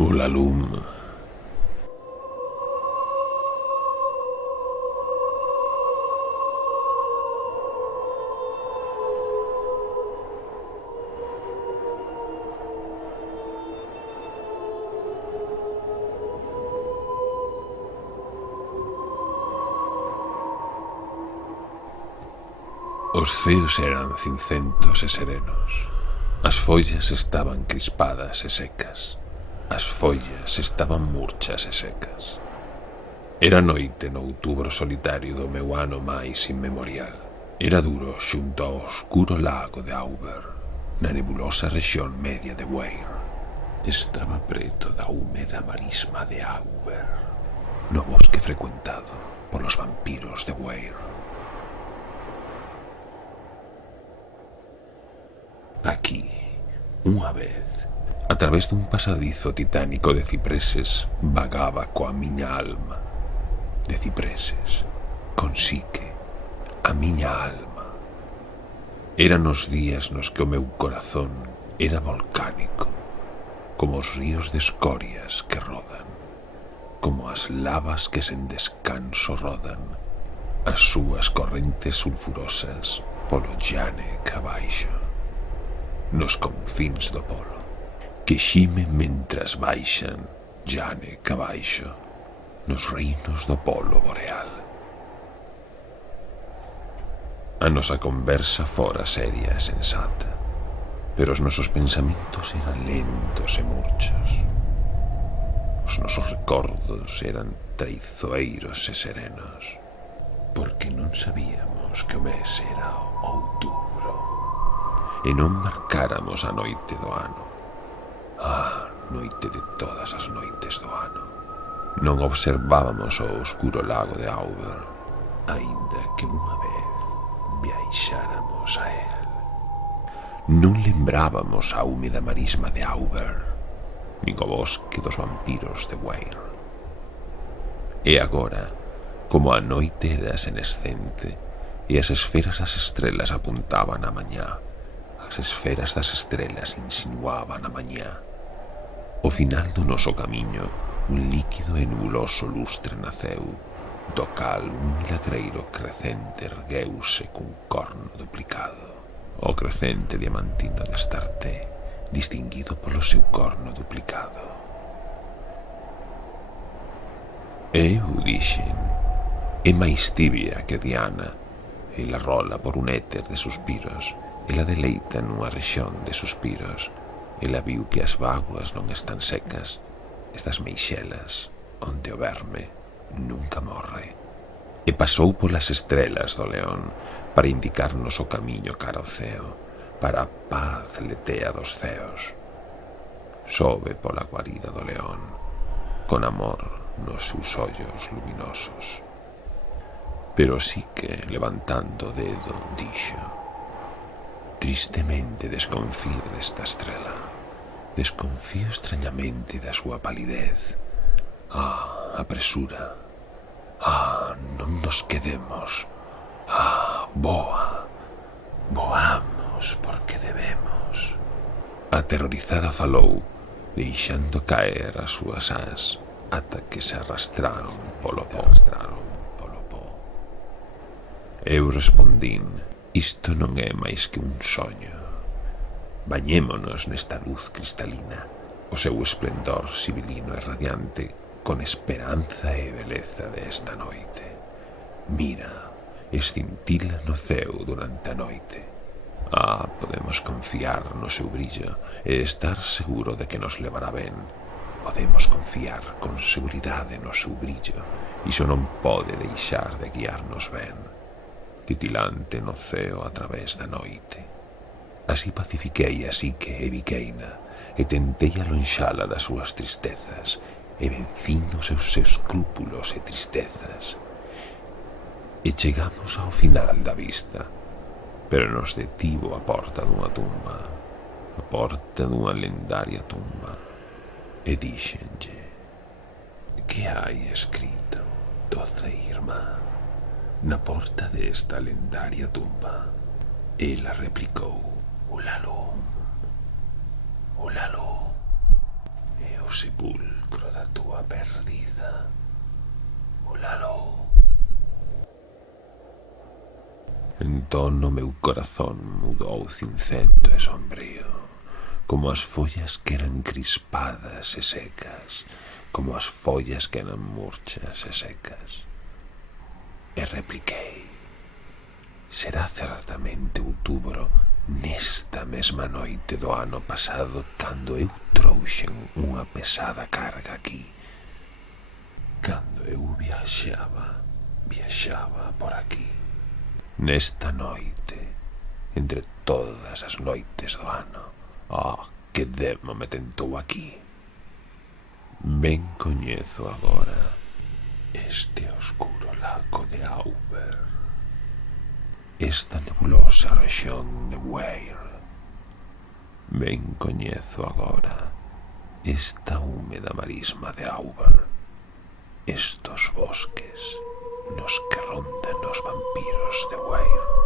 Ulalum. Os ceos eran cincentos e serenos. As follas estaban crispadas e secas. As follas estaban murchas e secas. Era noite no outubro solitario do meu ano máis inmemorial. Era duro xunto ao oscuro lago de Auber, na nebulosa rexión media de Weir. Estaba preto da húmeda marisma de Auber, no bosque frecuentado polos vampiros de Weir. Aquí, unha vez, a través dun pasadizo titánico de cipreses, vagaba coa miña alma. De cipreses, con psique, a miña alma. Eran os días nos que o meu corazón era volcánico, como os ríos de escorias que rodan, como as lavas que sen descanso rodan, as súas correntes sulfurosas polo Llane abaixo, nos confins do polo, que ximen mentras baixan Llane abaixo, nos reinos do polo boreal. A nosa conversa fora seria e sensata, pero os nosos pensamentos eran lentos e murchos. Os nosos recordos eran traizoeiros e serenos, porque non sabíamos que o mes era outubro e non marcáramos a noite do ano, a noite de todas as noites do ano. Non observábamos o oscuro lago de Auber, aínda que unha vez viaxáramos a él. Non lembrábamos a húmeda marisma de Auber, nin o bosque dos vampiros de Weir. E agora, como a noite era senescente e as esferas das estrelas apuntaban a mañá, as esferas das estrelas insinuaban a mañá, o final do noso camiño, un líquido e nebuloso lustre naceu, do cal un milagreiro crecente ergueuse cun corno duplicado. O crecente diamantino de Astarte, distinguido polo seu corno duplicado. Eu dixen, é máis tibia que Diana, ela rola por un éter de suspiros, ela deleita nunha rexión de suspiros, ela viu que as vaguas non están secas, estas meixelas, onde o verme nunca morre. E pasou polas estrelas do león para indicarnos o camiño cara ao ceo, para a paz letea dos ceos. Sobe pola guarida do león, con amor nos seus ollos luminosos. Pero sí que, levantando o dedo, dixo: tristemente desconfío desta estrela, desconfío extrañamente da súa palidez. A presura. Non nos quedemos. Voa. Voamos porque debemos. Aterrorizada falou, deixando caer as súas ás ata que se arrastraron polo pó. Eu respondín: isto non é máis que un soño. Bañémonos nesta luz cristalina, o seu esplendor sibilino e radiante, con esperanza e beleza desta noite. Mira, escintila no ceo durante a noite. Podemos confiar no seu brillo e estar seguro de que nos levará ben. Podemos confiar con seguridade no seu brillo, iso non pode deixar de guiarnos ben. Titilante no ceo a través da noite. Así pacifiquei a psique e biqueina, e tentei alonxala das súas tristezas, e vencín os seus escrúpulos e tristezas. E chegamos ao final da vista, pero nos detivo a porta dunha tumba, a porta dunha lendaria tumba, e díxenlle: que hai escrito, doce irmá, na porta desta lendaria tumba? Ela replicou: Ulalum, Ulalum. E o sepulcro da túa perdida, olalo. Entón o meu corazón mudou cincento e sombrío, como as follas que eran crispadas e secas, como as follas que eran murchas e secas. E repliquei: será certamente outubro nesta mesma noite do ano pasado cando eu trouxen unha pesada carga aquí, cando eu viaxaba por aquí. Nesta noite, entre todas as noites do ano, que demo me tentou aquí. Ben coñezo agora este oscuro lago de Auber, esta nebulosa rexión de Weir. Ben coñezo agora esta húmeda marisma de Auber, estos bosques nos que rondan os vampiros de Weir.